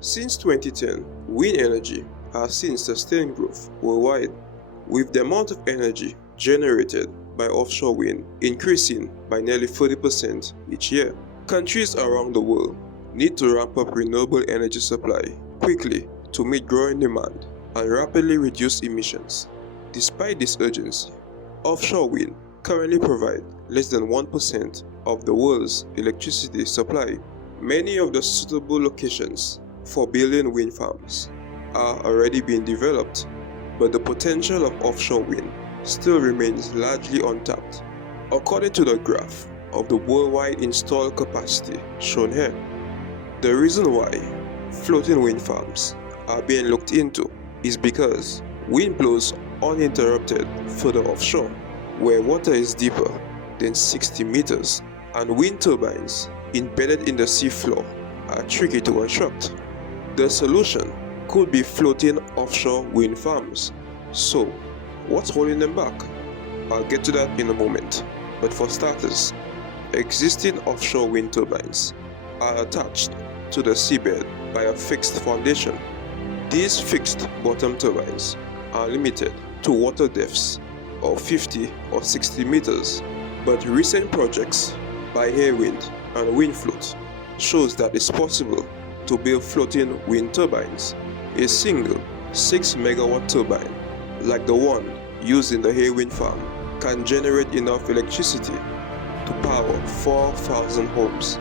Since 2010, wind energy has seen sustained growth worldwide, with the amount of energy generated by offshore wind increasing by nearly 40% each year. Countries around the world need to ramp up renewable energy supply quickly to meet growing demand and rapidly reduce emissions. Despite this urgency, offshore wind currently provides less than 1% of the world's electricity supply. Many of the suitable locations for building wind farms are already being developed, but the potential of offshore wind still remains largely untapped. According to the graph of the worldwide installed capacity shown here, the reason why floating wind farms are being looked into is because wind blows uninterrupted further offshore, where water is deeper than 60 meters, and wind turbines embedded in the seafloor are tricky to construct. The solution could be floating offshore wind farms. So, what's holding them back? I'll get to that in a moment, but for starters, existing offshore wind turbines are attached to the seabed by a fixed foundation. These fixed bottom turbines are limited to water depths of 50 or 60 meters, but recent projects by Wind and WindFloat shows that it's possible to build floating wind turbines. A single 6 megawatt turbine, like the one used in the Wind farm, can generate enough electricity to power 4,000 homes.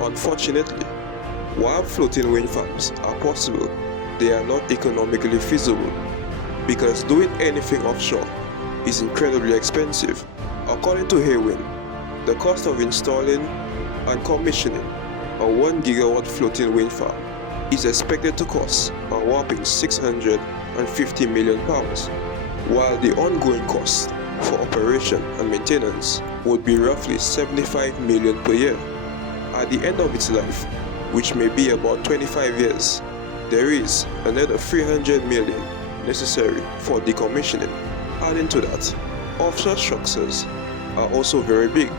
Unfortunately, while floating wind farms are possible, they are not economically feasible because doing anything offshore is incredibly expensive. According to Wind, the cost of installing and commissioning a 1 gigawatt floating wind farm is expected to cost a whopping £650 million, while the ongoing cost for operation and maintenance would be roughly £75 million per year. At the end of its life, which may be about 25 years, there is another £300 million necessary for decommissioning. Adding to that, offshore structures are also very big.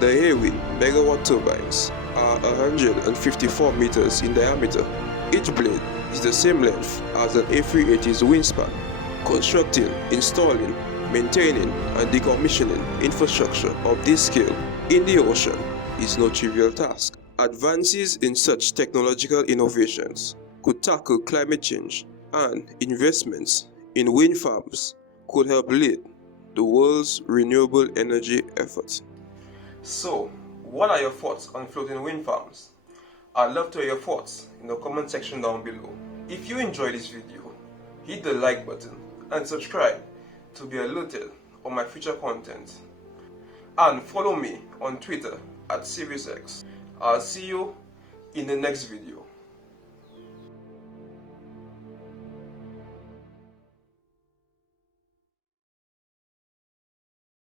The Wind megawatt turbines are 154 meters in diameter. Each blade is the same length as an A380's wingspan. Constructing, installing, maintaining, and decommissioning infrastructure of this scale in the ocean is no trivial task. Advances in such technological innovations could tackle climate change, and investments in wind farms could help lead the world's renewable energy efforts. So, what are your thoughts on floating wind farms? I'd love to hear your thoughts in the comment section down below. If you enjoyed this video, hit the like button and subscribe to be alerted on my future content. And follow me on Twitter at SERIESX. I'll see you in the next video.